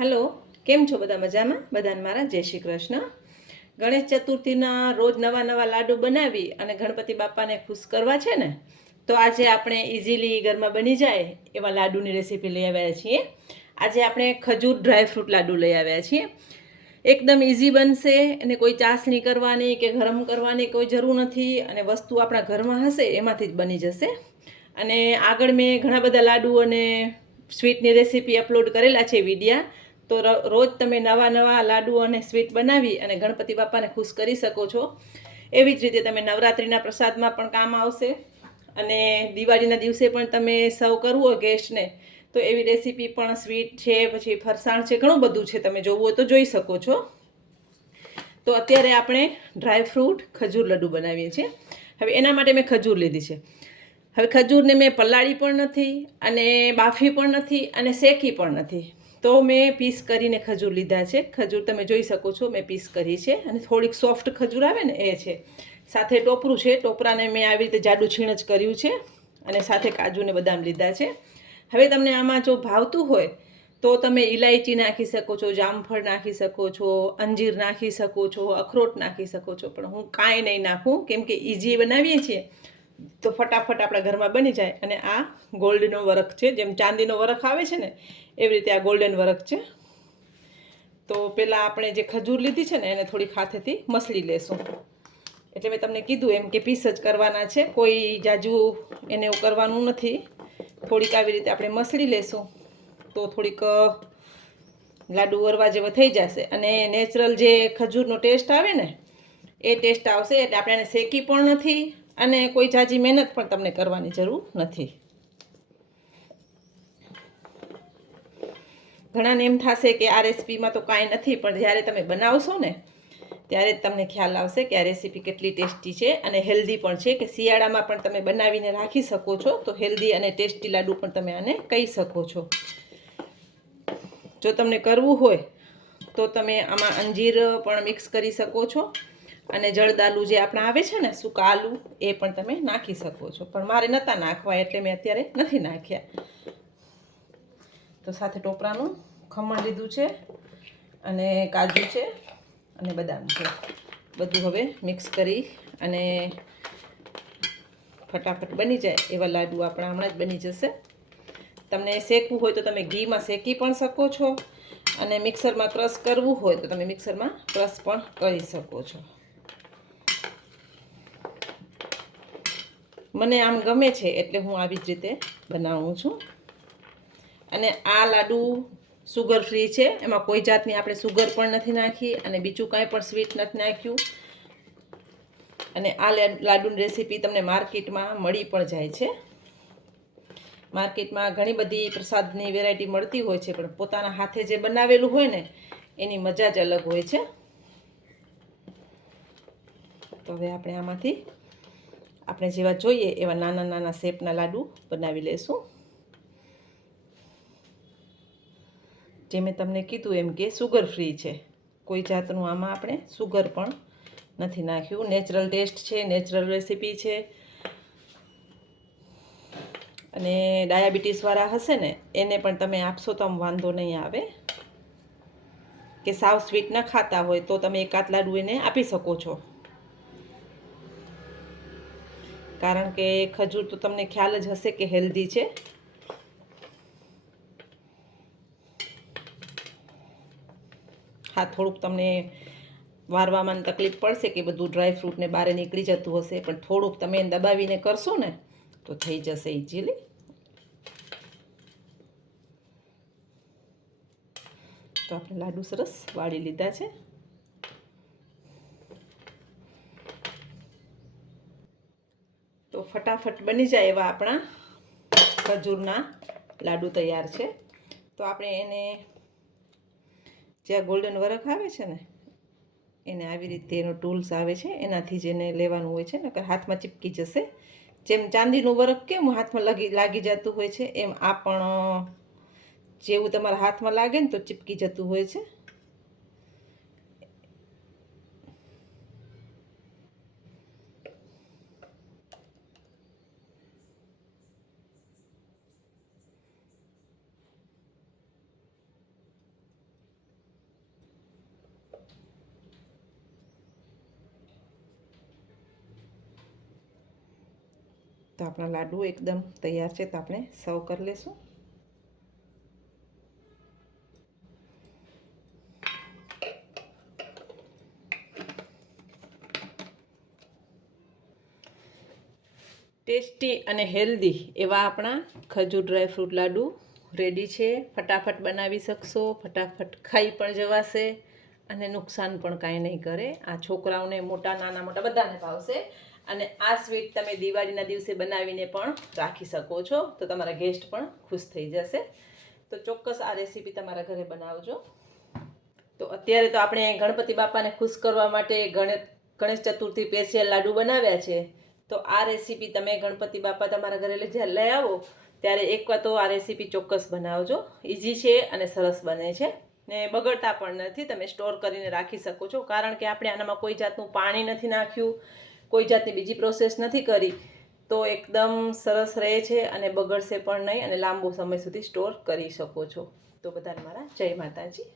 Hello, કેમ છો બધા મજામાં? બધાને મારા જય શ્રી કૃષ્ણ. ગણેશ ચતુર્થીના રોજ નવા નવા લાડુ બનાવી અને ગણપતિ બાપાને ખુશ કરવા છે ને, તો આજે આપણે ઇઝીલી ઘરમાં બની જાય એવા લાડુની રેસીપી લઈ આવ્યા છીએ. આજે આપણે ખજૂર ડ્રાયફ્રૂટ લાડુ લઈ આવ્યા છીએ. એકદમ ઇઝી બનશે અને કોઈ ચાસણી કરવાની કે ગરમ કરવાની કોઈ જરૂર નથી અને વસ્તુ આપણા ઘરમાં હશે એમાંથી જ બની જશે. અને આગળ મેં ઘણા બધા લાડુ અને સ્વીટની રેસીપી અપલોડ કરેલા છે વિડીયા. તો રોજ તમે નવા નવા લાડુ અને સ્વીટ બનાવી અને ગણપતિ બાપાને ખુશ કરી શકો છો. એવી જ રીતે તમે નવરાત્રિના પ્રસાદમાં પણ કામ આવશે અને દિવાળીના દિવસે પણ તમે સર્વ કરવો ગેસ્ટને, તો એવી રેસીપી પણ સ્વીટ છે, પછી ફરસાણ છે, ઘણું બધું છે તમે જોવું હોય તો જોઈ શકો છો. તો અત્યારે આપણે ડ્રાય ફ્રૂટ, ખજૂર લડ્ડુ બનાવીએ છીએ. હવે એના માટે મેં ખજૂર લીધી છે. હવે ખજૂરને મેં પલાળી પણ નથી અને બાફી પણ નથી અને શેકી પણ નથી. તો મેં પીસ કરીને ખજૂર લીધા છે. ખજૂર તમે જોઈ શકો છો, મેં પીસ કરી છે અને થોડીક સોફ્ટ ખજૂર આવે ને, એ છે. સાથે ટોપરું છે. ટોપરાને મેં આવી રીતે જાડું છીણ જ કર્યું છે અને સાથે કાજુને બદામ લીધા છે. હવે તમને આમાં જો ભાવતું હોય તો તમે ઇલાયચી નાખી શકો છો, જામફળ નાખી શકો છો, અંજીર નાખી શકો છો, અખરોટ નાખી શકો છો. પણ હું કાંઈ નહીં નાખું. કેમ કે ઇઝી બનાવીએ છીએ તો ફટાફટ આપણા ઘરમાં બની જાય અને આ ગોલ્ડનો વર્ક છે. જેમ ચાંદીનો વર્ક આવે છે ને, એવી રીતે આ ગોલ્ડન વર્ક છે. તો પહેલાં આપણે જે ખજૂર લીધી છે ને, એને થોડીક હાથેથી મસળી લેશું. એટલે મેં તમને કીધું એમ કે પીસ જ કરવાના છે. કોઈ જાજુ એને એવું કરવાનું નથી. થોડીક આવી રીતે આપણે મસળી લેશું. તો થોડીક લાડુ વરવા જેવો થઈ જશે. અને નેચરલ જે ખજૂરનો ટેસ્ટ આવે ને, એ ટેસ્ટ આવશે. એટલે આપણે એને શેકી પણ નથી. અને કોઈ જાજી મહેનત પણ તમને કરવાની જરૂર નથી. ઘણાને એમ થશે કે આ રેસીપીમાં તો કાંઈ નથી, પણ જ્યારે તમે બનાવશો ને, ત્યારે તમને ખ્યાલ આવશે કે આ રેસીપી કેટલી ટેસ્ટી છે અને હેલ્ધી પણ છે કે શિયાળામાં પણ તમે બનાવીને રાખી શકો છો, તો હેલ્ધી અને ટેસ્ટી લાડુ પણ તમે આને કહી શકો છો. જો તમને કરવું હોય, તો તમે આમાં અંજીર પણ મિક્સ કરી શકો છો. અને જળદાલુ જે આપણા આવે છે ને સૂકા આલુ એ પણ તમે નાખી શકો છો. પણ મારે નહોતા નાખવા એટલે મેં અત્યારે નથી નાખ્યા. તો સાથે ટોપરાનું ખમણ લીધું છે અને કાજુ છે અને બદામ છે. બધું હવે મિક્સ કરી અને ફટાફટ બની જાય એવા લાડુ આપણા હમણાં જ બની જશે. તમને શેકવું હોય તો તમે ઘીમાં શેકી પણ શકો છો અને મિક્સરમાં ક્રશ કરવું હોય તો તમે મિક્સરમાં ક્રશ પણ કરી શકો છો. મને આમ ગમે છે એટલે હું આવી જ રીતે બનાવું છું. અને આ લાડુ સુગર ફ્રી છે. એમાં કોઈ જાતની આપણે સુગર પણ નથી નાખી અને બીજું કાંઈ પણ સ્વીટ નથી નાખ્યું. અને આ લાડુની રેસીપી તમને માર્કેટમાં મળી પણ જાય છે. માર્કેટમાં ઘણી બધી પ્રસાદની વેરાયટી મળતી હોય છે, પણ પોતાના હાથે જે બનાવેલું હોય ને, એની મજા જ અલગ હોય છે. તો હવે આપણે આમાંથી આપણે જેવા જોઈએ એવા નાના નાના શેપના લાડુ બનાવી લઈશું જે મેં તમને કીધું એમ કે સુગર ફ્રી છે. કોઈ જાતનું આમાં આપણે સુગર પણ નથી નાખ્યું. નેચરલ ટેસ્ટ છે નેચરલ રેસીપી છે. અને ડાયાબિટીસવાળા હશે ને, એને પણ તમે આપશો તો આમ વાંધો નહીં આવે. કે સાવ સ્વીટ ન ખાતા હોય તો તમે એકાદ લાડુ એને આપી શકો છો. કારણ કે ખજૂર તો તમને ખ્યાલ જ હશે કે હેલ્ધી છે. હા, થોડુંક તમને વારવામાં તકલીફ પડશે કે બધું ડ્રાયફ્રૂટને બહાર નીકળી જતું હશે, પણ થોડુંક તમે દબાવીને કરશો ને, તો થઈ જશે ઇઝીલી તો આપણે લાડુ સરસ વાળી લીધા છે. તો ફટાફટ બની જાય એવા આપણા ખજૂરના લાડુ તૈયાર છે. તો આપણે એને જ્યાં ગોલ્ડન વર્ક આવે છે ને, એને આવી રીતે એનો ટૂલ્સ આવે છે, એનાથી જ એને લેવાનું હોય છે, નકર હાથમાં ચીપકી જશે. જેમ ચાંદીનું વર્ક કેમ હાથમાં લાગી લાગી જતું હોય છે, એમ આ પણ જેવું તમારા હાથમાં લાગે ને તો ચીપકી જતું હોય છે. તો આપણા લાડુ એકદમ તૈયાર છે તો આપણે સર્વ કરી લેશું. ટેસ્ટી અને હેલ્ધી એવા આપણા ખજૂર ડ્રાયફ્રૂટ લાડુ રેડી છે. ફટાફટ બનાવી શકશો, ફટાફટ ખાઈ પણ જવાશે અને નુકસાન પણ કાંઈ નહીં કરે. આ છોકરાઓને મોટા, નાના, મોટા બધાને ભાવશે. અને આ સ્વીટ તમે દિવાળીના દિવસે બનાવીને પણ રાખી શકો છો. તો તમારા ગેસ્ટ પણ ખુશ થઈ જશે. તો ચોક્કસ આ રેસીપી તમારા ઘરે બનાવજો. તો અત્યારે તો આપણે ગણપતિ બાપાને ખુશ કરવા માટે ગણેશ ગણેશ ચતુર્થી સ્પેશિયલ લાડુ બનાવ્યા છે. તો આ રેસીપી તમે ગણપતિ બાપા તમારા ઘરે જ્યારે લઈ આવો, ત્યારે એકવાર તો આ રેસીપી ચોક્કસ બનાવજો. ઇઝી છે અને સરસ બને છે. ને બગડતા પણ નથી. તમે સ્ટોર કરીને રાખી શકો છો. કારણ કે આપણે આનામાં કોઈ જાતનું પાણી નથી નાખ્યું. કોઈ જાતની બીજી પ્રોસેસ નથી કરી, તો એકદમ સરસ રહે છે અને બગડશે પણ નહીં અને લાંબો સમય સુધી સ્ટોર કરી શકો છો. તો બધાને મારા જય માતાજી.